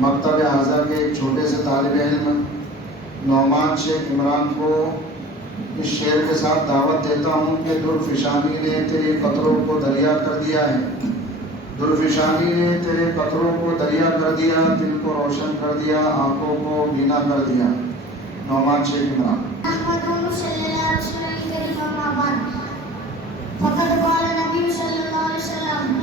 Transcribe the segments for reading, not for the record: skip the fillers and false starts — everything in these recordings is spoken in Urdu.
مکتب اعظم کے ایک چھوٹے سے طالب علم نعمان شیخ عمران کو اس شعر کے ساتھ دعوت دیتا ہوں کہ درفشانی نے تیرے قطروں کو دریا کر دیا ہے، درفشانی نے تیرے قطروں کو دریا کر دیا، دل کو روشن کر دیا، آنکھوں کو بینا کر دیا۔ نعمان شیخ عمران۔ فقد قال نبی صلی اللہ علیہ وسلم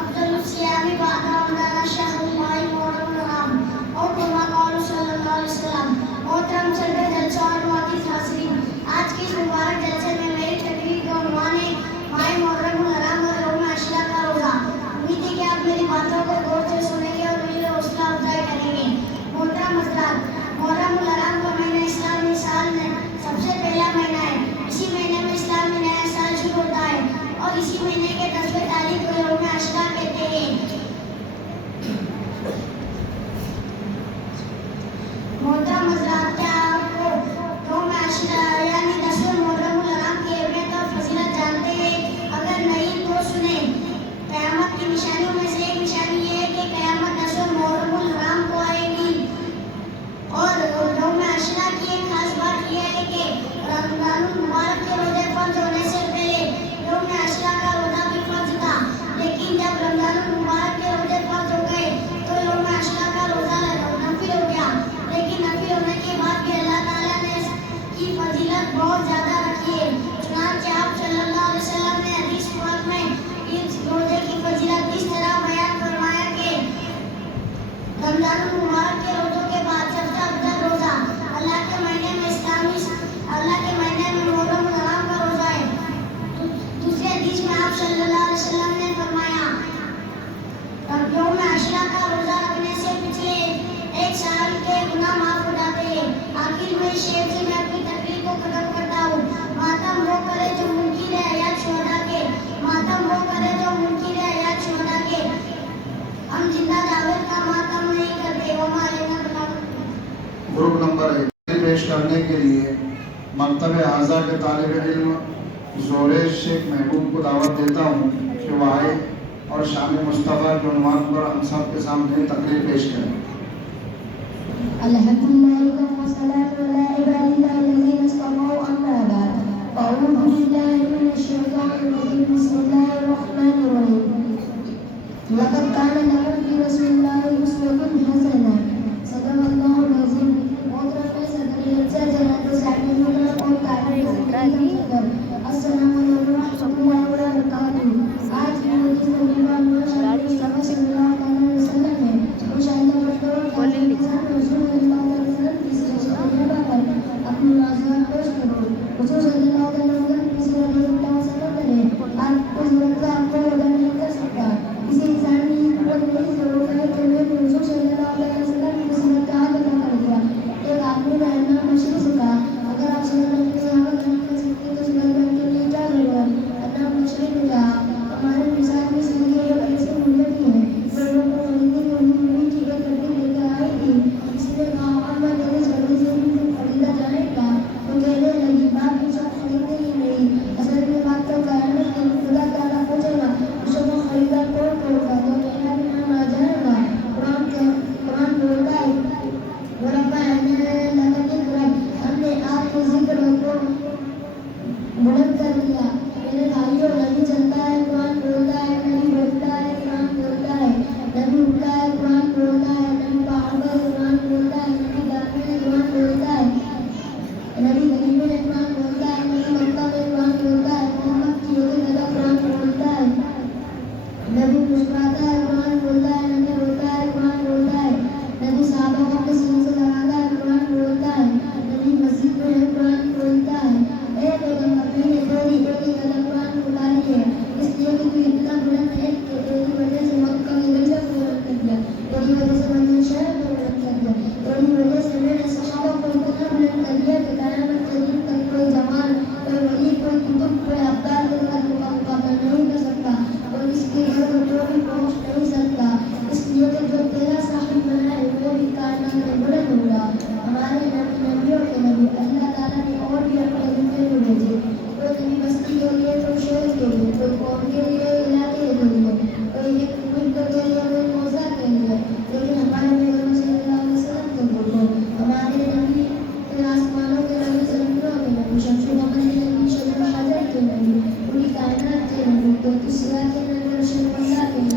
افضل الصیام بعد رمضان شهر الله محرم الحرام اور کما قال صلی اللہ علیہ وسلم۔ محترم صدر جلسہ اور معزز حاضرین، آج کی اس مبارک جلسے میں میری تقریر کا عنوان ہے ماہ محرم الحرام اور یوم عاشوراء کا روزہ۔ امید ہے کہ آپ میری باتوں کو غور سے سنیں گے اور میری حوصلہ افزائی کریں گے۔ محترم حضرات، محرم الحرام کا مہینہ اسلامی سال میں سب سے پہلا مہینہ ہے۔ اسی مہینے میں اسلام میں نیا سال شروع ہوتا ہے اور اسی مہینے کے 10ویں تاریخ کو یوم عاشوراء کہتے ہیں۔ محترم حضرات، کیا آپ کو یوم عاشوراء یعنی 10ویں محرم الحرام کی اہمیت اور فضیلت جانتے ہیں؟ اگر نہیں تو سنیں۔ قیامت کی نشانیوں میں سے ایک نشانی یہ ہے کہ قیامت 10ویں محرم الحرام کو آئے گی۔ اور یوم عاشوراء کی ایک خاص بات یہ ہے کہ رمضان المبارک کے روزے فرض ہونے سے پہلے یوم عاشوراء کا روزہ بھی فرض تھا، لیکن جب رمضان المبارک کے روزے فرض ہو گئے تو یوم عاشوراء کا روزہ نفل ہو گیا۔ لیکن نفل ہونے کے بعد بھی اللہ تعالیٰ نے اس کی فضیلت بہت زیادہ رکھی ہے۔ چنانچہ آپ صلی اللہ علیہ وسلم نے حدیث پاک میں اس روزے کی فضیلت اس طرح بیان فرمایا کہ رمضان المبارک کے روزوں کے بعد سب سے افضل روزہ اللہ کے مہینے میں محرم الحرام کا روزہ ہے۔ دوسری حدیث میں آپ صلی اللہ علیہ وسلم نے فرمایا یوم عاشوراء کا روزہ رکھنے سے پچھلے ایک سال کے گناہ معاف ہو جاتے ہیں۔ آخر میں اس شعر سے میں اپنی تقریر کو ختم کرتا ہوں۔ ماتم وہ کرے جو منکر ہے حیات شہداء کے، ماتم وہ کرے جو منکر ہے حیات شہداء کے، ہم زندہ جاوید کا ماتم نہیں کرتے۔ وما علینا البلاغ۔ گروپ نمبر 1 پیش کرنے کے لیے مکتب اعظم کے طالب علم زوریش شیخ محبوب کو دعوت دیتا ہوں کہ وہ آئے اور شان مصطفیٰ کے عنوان پر ہم سب کے سامنے تقریر پیش کریں۔ الحمدللہ والصلاۃ علی عبادہ الذین اصطفى اما بعد اعوذ باللہ من الشیطان الرجیم بسم اللہ الرحمن الرحیم لقد کان لکم فی رسول اللہ اسوۃ حسنہ صدق اللہ العظیم۔ محترم صدر جلسہ جناب اور السلام علیکم ورحمۃ اللہ وبرکاتہ۔ آج کی مجلس میں مصطفیٰ صلی اللہ علیہ وسلم ہے۔ انشاءاللہ رسول اللہ علیہ وسلم کی صحابہ پر اپنی معذرت پیش کرو۔ رسول صلی اللہ علیہ وسلم کی صحابہ اللہ وسلم کرے۔ آپ اس وقت کا آپ کو ادا نہیں کر سکتا۔ کسی انسان کی قوت نہیں ضرور ہے کہ میں رسول صلی اللہ علیہ وسلم کی صحابہ کا حال ادا کر دیا۔ ایک آدمی نے اللہ مشرق سے کہا اگر آپ صلی اللہ علیہ وسلم نہیں کر سکتے تو صلی اللہ کے لیے کیا کرو؟ اللہ مشرق نے کہا ہمارے مثال میں زندگی ایک ایسی مدتی ہے لوگوں کو خریدنے کے لیے میری چیزیں خریدنے لے کر آئی تھی۔ اس نے کہا اور میں میرے جلدی سے بھی خریدا جائے گا؟ تو کہنے لگی بات بھی سب خریدنے ہی نہیں، اصل میں بات تو قیامت کے خدا تعالیٰ پوچھے گا اس کو خریدا کون ہوگا؟ تو کہنا بھی نام آ جائے گا۔ قرآن بولتا ہے ہم نے آپ کے ذکر کو بلند کر دیا۔ میرے بھائیوں، نبی چلتا ہے قرآن بولتا ہے، نبی بولتا ہے قرآن بولتا ہے، نبی اٹھتا ہے قرآن بولتا ہے، نبی پہاڑ پر قرآن بولتا ہے، نبی گانے میں قرآن بولتا ہے، نبی غریبوں میں قرآن بولتا ہے، نبی مکہ میں قرآن بولتا ہے، محمد کی ہوتے زیادہ قرآن بولتا ہے، نبی مسکراتا ہے قرآن بولتا ہے، نبی روتا ہے قرآن بولتا ہے، نبی صحابہ کو اپنے سینے سے لگاتا ہے قرآن بولتا ہے، نبی مسجد میں ہے قرآن بولتا ہے۔ اے پیغمبر، میں نے تیری ایک ہی غلط قرآن اتاری ہے، اس لیے کہ تو اتنا بلند ہے کہ تیری وجہ سے مکہ میں درجہ کو بلند کر دیا، تیری وجہ سے میں نے شہر کو بلند کر دیا، تیری وجہ سے میں نے صحابہ کو اتنا بلند کر دیا کہ قیامت کے دن تک کوئی جمال، کوئی ولی، کوئی کتب، کوئی ابدال کے ساتھ مقابلہ نہیں کر سکتا، اور اس کے گھر کو جو بھی پہنچ نہیں سکتا، اس لیے کہ جو تیرا صاحب بنا ہے وہ بھی کائنات میں بلند ہوگا۔ ہمارے نبیوں کے نبی اللہ تعالیٰ نے اور بھی اپنے دنیا میں بھیجے، کوئی نبی بستی کے لیے، کوئی شہر کے لیے، کوئی قوم کے لیے، علاقے کے لیے، کوئی ایک ملک کے لیے، کوئی موضوع کے لیے، لیکن ہمارے نبی, پوری کائنات کے نبی, تو سوا کے نبی اور شرمندہ کے